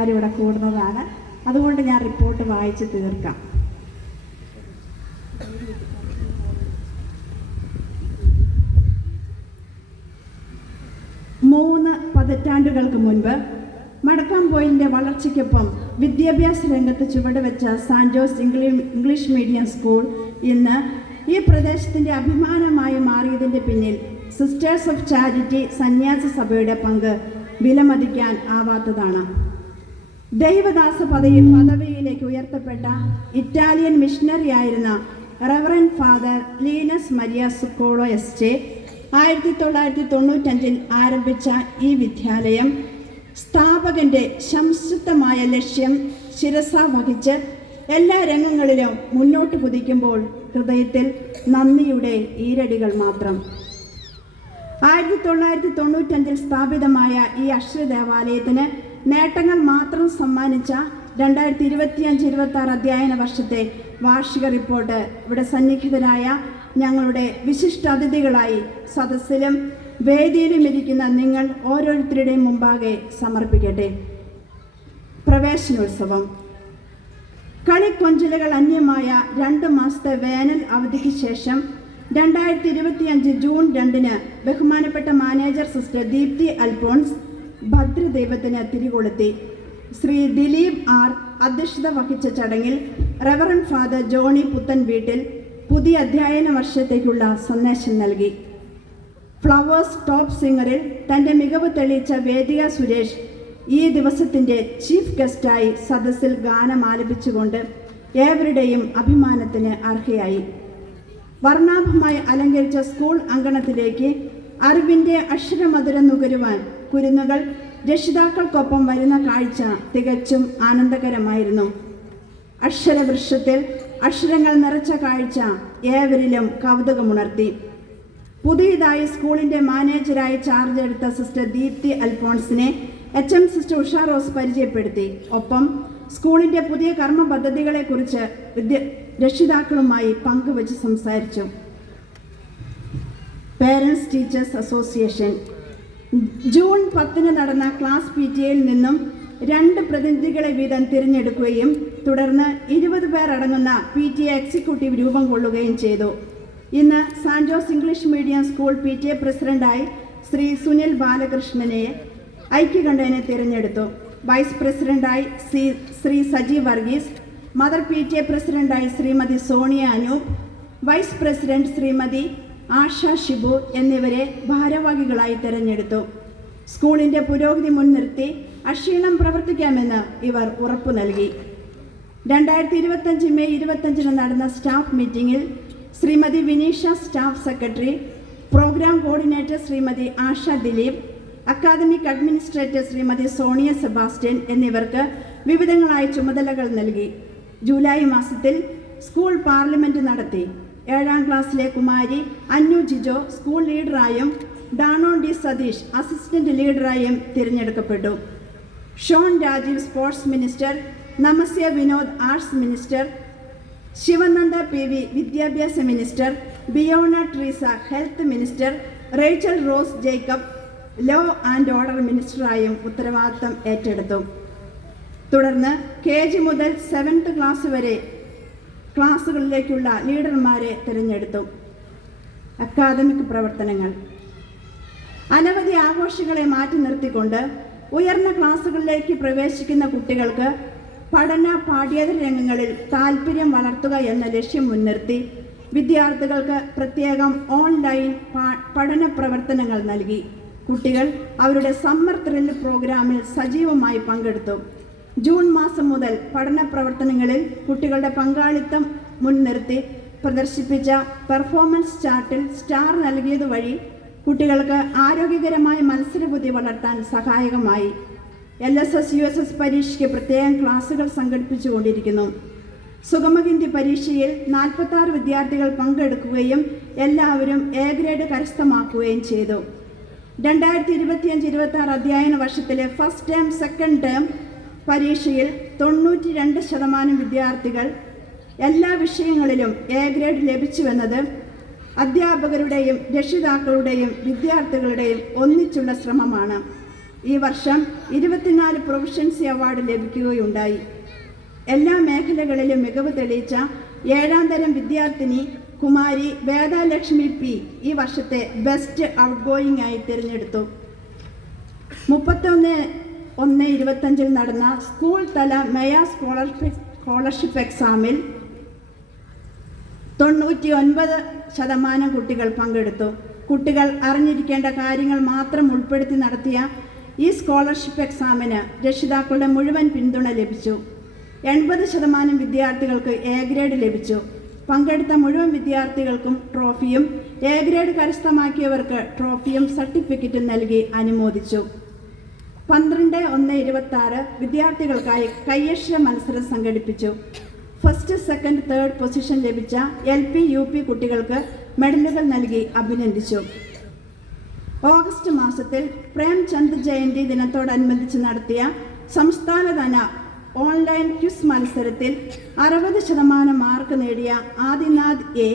ആൾക്കാർ ഇവിടെ കൂടുന്നതാണ്. അതുകൊണ്ട് ഞാൻ റിപ്പോർട്ട് വായിച്ച് തീർക്കാം. മൂന്ന് പതിറ്റാണ്ടുകൾക്ക് മുൻപ് മടക്കാംപോയിലിൻ്റെ വളർച്ചയ്ക്കൊപ്പം വിദ്യാഭ്യാസ രംഗത്ത് ചുവടുവെച്ച Sant Jose English medium school ഇന്ന് ഈ പ്രദേശത്തിൻ്റെ അഭിമാനമായി മാറിയതിൻ്റെ പിന്നിൽ സിസ്റ്റേഴ്സ് ഓഫ് ചാരിറ്റി സന്യാസ സഭയുടെ പങ്ക് വിലമതിക്കാൻ ആവാത്തതാണ്. ദൈവദാസ പദവിയിലേക്ക് ഉയർത്തപ്പെട്ട ഇറ്റാലിയൻ മിഷണറി ആയിരുന്ന റവറൻഡ് ഫാദർ ലീനസ് മരിയ സുക്കോളോ എസ്ചെ 1995 ആരംഭിച്ച ഈ വിദ്യാലയം സ്ഥാപകൻ്റെ സംശുദ്ധമായ ലക്ഷ്യം ശിരസ വഹിച്ച് എല്ലാ രംഗങ്ങളിലും മുന്നോട്ട് കുതിക്കുമ്പോൾ ഹൃദയത്തിൽ നന്ദിയുടെ ഈരടികൾ മാത്രം. 1995 സ്ഥാപിതമായ ഈ അക്ഷര ദേവാലയത്തിന് നേട്ടങ്ങൾ മാത്രം സമ്മാനിച്ച 2025-26 അധ്യയന വർഷത്തെ വാർഷിക റിപ്പോർട്ട് ഇവിടെ സന്നിഹിതരായ ഞങ്ങളുടെ വിശിഷ്ടാതിഥികളായി സദസ്സിലും വേദിയിലും ഇരിക്കുന്ന നിങ്ങൾ ഓരോരുത്തരുടെയും മുമ്പാകെ സമർപ്പിക്കട്ടെ. പ്രവേശനോത്സവം. കളിക്കൊഞ്ചലുകൾ അന്യമായ 2 മാസത്തെ വേനൽ അവധിക്ക് ശേഷം 2025 ജൂൺ 2 ബഹുമാനപ്പെട്ട മാനേജർ സിസ്റ്റർ ദീപ്തി അൽഫോൺസ് ഭദ്രദൈവത്തിന് തിരികൊളുത്തി. ശ്രീ ദിലീപ് ആർ അധ്യക്ഷത വഹിച്ച ചടങ്ങിൽ റവറൻഡ് ഫാദർ ജോണി പുത്തൻ വീട്ടിൽ പുതിയ അധ്യയന വർഷത്തേക്കുള്ള സന്ദേശം നൽകി. ഫ്ലവേഴ്സ് ടോപ്പ് സിംഗറിൽ തൻ്റെ മികവ് തെളിയിച്ച വേദിക സുരേഷ് ഈ ദിവസത്തിൻ്റെ ചീഫ് ഗസ്റ്റായി സദസ്സിൽ ഗാനം ആലപിച്ചുകൊണ്ട് ഏവരുടെയും അഭിമാനത്തിന് അർഹയായി. വർണ്ണാഭമായി അലങ്കരിച്ച സ്കൂൾ അങ്കണത്തിലേക്ക് അറിവിൻ്റെ അക്ഷരമധുരം നുകരുവാൻ കുരുന്നുകൾ രക്ഷിതാക്കൾക്കൊപ്പം വരുന്ന കാഴ്ച തികച്ചും ആനന്ദകരമായിരുന്നു. അക്ഷരവൃക്ഷത്തിൽ അക്ഷരങ്ങൾ നിറച്ച കാഴ്ച ഏവരിലും കൗതുകമുണർത്തി. പുതിയതായി സ്കൂളിൻ്റെ മാനേജരായി ചാർജ് എടുത്ത സിസ്റ്റർ ദീപ്തി അൽഫോൺസിനെ HM സിസ്റ്റർ ഉഷ റോസ് പരിചയപ്പെടുത്തി. ഒപ്പം സ്കൂളിൻ്റെ പുതിയ കർമ്മ പദ്ധതികളെക്കുറിച്ച് രക്ഷിതാക്കളുമായി പങ്കുവച്ച് സംസാരിച്ചു. Parents teachers association. ജൂൺ 10 നടന്ന ക്ലാസ് PTA നിന്നും 2 പ്രതിനിധികളെ വീതം തിരഞ്ഞെടുക്കുകയും തുടർന്ന് 20 പേർ അടങ്ങുന്ന PTA എക്സിക്യൂട്ടീവ് രൂപം കൊള്ളുകയും ചെയ്തു. ഇന്ന് Sant Jose English medium school PTA പ്രസിഡന്റായി ശ്രീ സുനിൽ ബാലകൃഷ്ണനെ ഐക്യകണ്ഠേന തിരഞ്ഞെടുത്തു. വൈസ് പ്രസിഡന്റായി ശ്രീ സജി വർഗീസ്, മദർ PTA പ്രസിഡന്റായി ശ്രീമതി സോണിയ അനൂപ്, വൈസ് പ്രസിഡന്റ് ശ്രീമതി ആഷ ഷിബു എന്നിവരെ ഭാരവാഹികളായി തിരഞ്ഞെടുത്തു. സ്കൂളിൻ്റെ പുരോഗതി മുൻനിർത്തി അക്ഷീണം പ്രവർത്തിക്കാമെന്ന് ഇവർ ഉറപ്പു നൽകി. 2025 മെയ് 25 നടന്ന സ്റ്റാഫ് മീറ്റിംഗിൽ Shrimati Vineesha staff secretary, programme coordinator Shrimati Asha Dileep, academic administrator Shrimati Sonia Sebastian എന്നിവർക്ക് വിവിധങ്ങളായ ചുമതലകൾ നൽകി. ജൂലൈ മാസത്തിൽ സ്കൂൾ പാർലമെൻറ്റ് നടത്തി. 7ാം ക്ലാസ്സിലെ കുമാരി അന്നു ജിജോ സ്കൂൾ ലീഡറായും ഡാണോ ഡി സതീഷ് അസിസ്റ്റന്റ് ലീഡറായും തിരഞ്ഞെടുക്കപ്പെട്ടു. Shone Rajeev sports minister, Namasya Vinod arts minister, Sivananda PV വിദ്യാഭ്യാസ minister, Biyona Treesa health minister, Rachel Rose Jacob law and order മിനിസ്റ്ററായും ഉത്തരവാദിത്തം ഏറ്റെടുത്തു. തുടർന്ന് KG മുതൽ 7th ക്ലാസ് വരെ ക്ലാസുകളിലേക്കുള്ള ലീഡർമാരെ തിരഞ്ഞെടുത്തു. അക്കാദമിക് പ്രവർത്തനങ്ങൾ. അനവധി ആഘോഷങ്ങളെ മാറ്റി നിർത്തിക്കൊണ്ട് ഉയർന്ന ക്ലാസുകളിലേക്ക് പ്രവേശിക്കുന്ന കുട്ടികൾക്ക് പഠന പാഠ്യേതര രംഗങ്ങളിൽ താൽപ്പര്യം വളർത്തുക എന്ന ലക്ഷ്യം മുൻനിർത്തി വിദ്യാർത്ഥികൾക്ക് പ്രത്യേകം ഓൺലൈൻ പഠന പ്രവർത്തനങ്ങൾ നൽകി. കുട്ടികൾ അവരുടെ സമ്മർ ത്രില്ല് പ്രോഗ്രാമിൽ സജീവമായി പങ്കെടുത്തു. ജൂൺ മാസം മുതൽ പഠന പ്രവർത്തനങ്ങളിൽ കുട്ടികളുടെ പങ്കാളിത്തം മുൻനിർത്തി പ്രദർശിപ്പിച്ച പെർഫോമൻസ് ചാർട്ടിൽ സ്റ്റാർ നൽകിയതുവഴി കുട്ടികൾക്ക് ആരോഗ്യകരമായ മത്സരബുദ്ധി വളർത്താൻ സഹായകമായി. LSS USS പരീക്ഷയ്ക്ക് പ്രത്യേകം ക്ലാസുകൾ സംഘടിപ്പിച്ചുകൊണ്ടിരിക്കുന്നു. സുഗമഹിന്ദി പരീക്ഷയിൽ 46 വിദ്യാർത്ഥികൾ പങ്കെടുക്കുകയും എല്ലാവരും A ഗ്രേഡ് കരസ്ഥമാക്കുകയും ചെയ്തു. 2025-26 അധ്യയന വർഷത്തിലെ ഫസ്റ്റ് ടേം സെക്കൻഡ് ടേം പരീക്ഷയിൽ 92% വിദ്യാർത്ഥികൾ എല്ലാ വിഷയങ്ങളിലും A ഗ്രേഡ് ലഭിച്ചുവെന്നത് അധ്യാപകരുടെയും രക്ഷിതാക്കളുടെയും വിദ്യാർത്ഥികളുടെയും ഒന്നിച്ചുള്ള ശ്രമമാണ്. ഈ വർഷം 24 പ്രൊഫഷൻസി അവാർഡ് ലഭിക്കുകയുണ്ടായി. എല്ലാ മേഖലകളിലും മികവ് തെളിയിച്ച 7ാം തരം വിദ്യാർത്ഥിനി കുമാരി വേദാലക്ഷ്മി പി ഈ വർഷത്തെ ബെസ്റ്റ് ഔട്ട് ഗോയിങ് ആയി തിരഞ്ഞെടുത്തു. 31/1/25 നടന്ന സ്കൂൾ തല മെയ സ്കോളർഷിപ്പ് എക്സാമിൽ 99% കുട്ടികൾ പങ്കെടുത്തു. കുട്ടികൾ അറിഞ്ഞിരിക്കേണ്ട കാര്യങ്ങൾ മാത്രം ഉൾപ്പെടുത്തി നടത്തിയ ഈ സ്കോളർഷിപ്പ് എക്സാമിന് രക്ഷിതാക്കളുടെ മുഴുവൻ പിന്തുണ ലഭിച്ചു. 80% വിദ്യാർത്ഥികൾക്ക് എ ഗ്രേഡ് ലഭിച്ചു. പങ്കെടുത്ത മുഴുവൻ വിദ്യാർത്ഥികൾക്കും ട്രോഫിയും എ ഗ്രേഡ് കരസ്ഥമാക്കിയവർക്ക് ട്രോഫിയും സർട്ടിഫിക്കറ്റും നൽകി അനുമോദിച്ചു. 12/1/26 വിദ്യാർത്ഥികൾക്കായി കയ്യക്ഷര മത്സരം സംഘടിപ്പിച്ചു. ഫസ്റ്റ്, സെക്കൻഡ്, തേർഡ് പൊസിഷൻ ലഭിച്ച LP UP കുട്ടികൾക്ക് മെഡലുകൾ നൽകി അഭിനന്ദിച്ചു. ഓഗസ്റ്റ് മാസത്തിൽ പ്രേംചന്ദ് ജയന്തി ദിനത്തോടനുബന്ധിച്ച് നടത്തിയ സംസ്ഥാനതല ഓൺലൈൻ ക്വിസ് മത്സരത്തിൽ 60% മാർക്ക് നേടിയ Adinath A,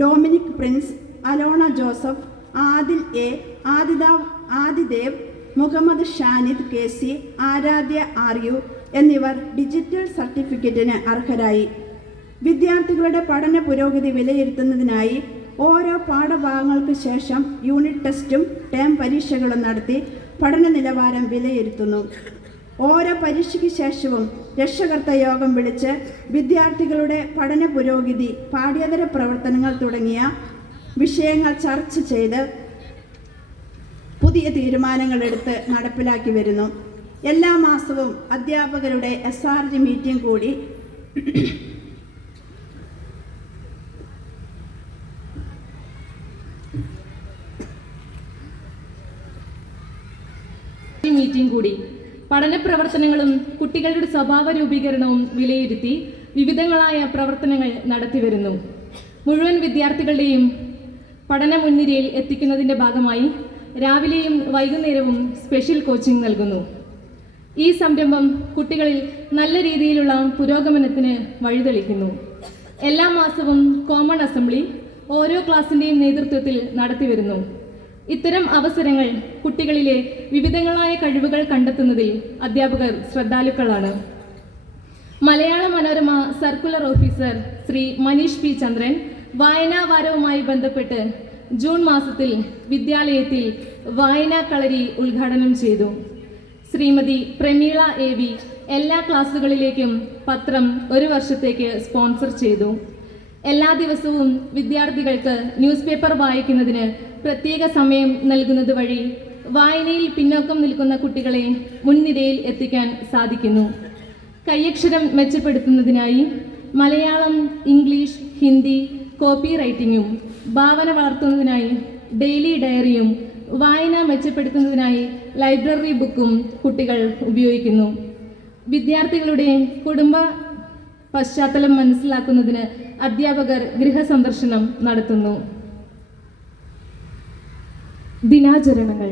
Dominic Prince, Alona Joseph, Adil A, Adidev, Muhammad Shanid KC, Aradhya RU എന്നിവർ ഡിജിറ്റൽ സർട്ടിഫിക്കറ്റിന് അർഹരായി. വിദ്യാർത്ഥികളുടെ പഠന പുരോഗതി വിലയിരുത്തുന്നതിനായി ഓരോ പാഠഭാഗങ്ങൾക്ക് ശേഷം യൂണിറ്റ് ടെസ്റ്റും ടേം പരീക്ഷകളും നടത്തി പഠന നിലവാരം വിലയിരുത്തുന്നു. ഓരോ പരീക്ഷയ്ക്ക് ശേഷവും രക്ഷകർത്ത യോഗം വിളിച്ച് വിദ്യാർത്ഥികളുടെ പഠന പുരോഗതി, പാഠ്യേതര പ്രവർത്തനങ്ങൾ തുടങ്ങിയ വിഷയങ്ങൾ ചർച്ച ചെയ്ത് പുതിയ തീരുമാനങ്ങൾ എടുത്ത് നടപ്പിലാക്കി വരുന്നു. എല്ലാ മാസവും അധ്യാപകരുടെ SRG മീറ്റിംഗ് കൂടി പഠന പ്രവർത്തനങ്ങളും കുട്ടികളുടെ സ്വഭാവ രൂപീകരണവും വിലയിരുത്തി വിവിധങ്ങളായ പ്രവർത്തനങ്ങൾ നടത്തിവരുന്നു. മുഴുവൻ വിദ്യാർത്ഥികളുടെയും പഠന മുൻനിരയിൽ എത്തിക്കുന്നതിൻ്റെ ഭാഗമായി രാവിലെയും വൈകുന്നേരവും സ്പെഷ്യൽ കോച്ചിങ് നൽകുന്നു. ഈ സംരംഭം കുട്ടികളിൽ നല്ല രീതിയിലുള്ള പുരോഗമനത്തിന് വഴിതെളിക്കുന്നു. എല്ലാ മാസവും കോമൺ അസംബ്ലി ഓരോ ക്ലാസിൻ്റെയും നേതൃത്വത്തിൽ നടത്തിവരുന്നു. ഇത്തരം അവസരങ്ങൾ കുട്ടികളിലെ വിവിധങ്ങളായ കഴിവുകൾ കണ്ടെത്തുന്നതിൽ അധ്യാപകർ ശ്രദ്ധാലുക്കളാണ്. Malayala Manorama circular officer Shri Manish P. ചന്ദ്രൻ വായനാ വാരവുമായി ബന്ധപ്പെട്ട് ജൂൺ മാസത്തിൽ വിദ്യാലയത്തിൽ വായനാ കളരി ഉദ്ഘാടനം ചെയ്തു. ശ്രീമതി പ്രമീള AV എല്ലാ ക്ലാസ്സുകളിലേക്കും പത്രം 1 വർഷത്തേക്ക് സ്പോൺസർ ചെയ്തു. എല്ലാ ദിവസവും വിദ്യാർത്ഥികൾക്ക് ന്യൂസ് പേപ്പർ വായിക്കുന്നതിന് പ്രത്യേക സമയം നൽകുന്നത് വഴി വായനയിൽ പിന്നോക്കം നിൽക്കുന്ന കുട്ടികളെ മുൻനിരയിൽ എത്തിക്കാൻ സാധിക്കുന്നു. കയ്യക്ഷരം മെച്ചപ്പെടുത്തുന്നതിനായി മലയാളം, ഇംഗ്ലീഷ്, ഹിന്ദി കോപ്പി റൈറ്റിംഗും, ഭാവന വളർത്തുന്നതിനായി ഡെയിലി ഡയറിയും, വായന മെച്ചപ്പെടുത്തുന്നതിനായി ലൈബ്രറി ബുക്കും കുട്ടികൾ ഉപയോഗിക്കുന്നു. വിദ്യാർത്ഥികളുടെ കുടുംബ പശ്ചാത്തലം മനസ്സിലാക്കുന്നതിന് അധ്യാപകർ ഗൃഹസന്ദർശനം നടത്തുന്നു. ദിനാചരണങ്ങൾ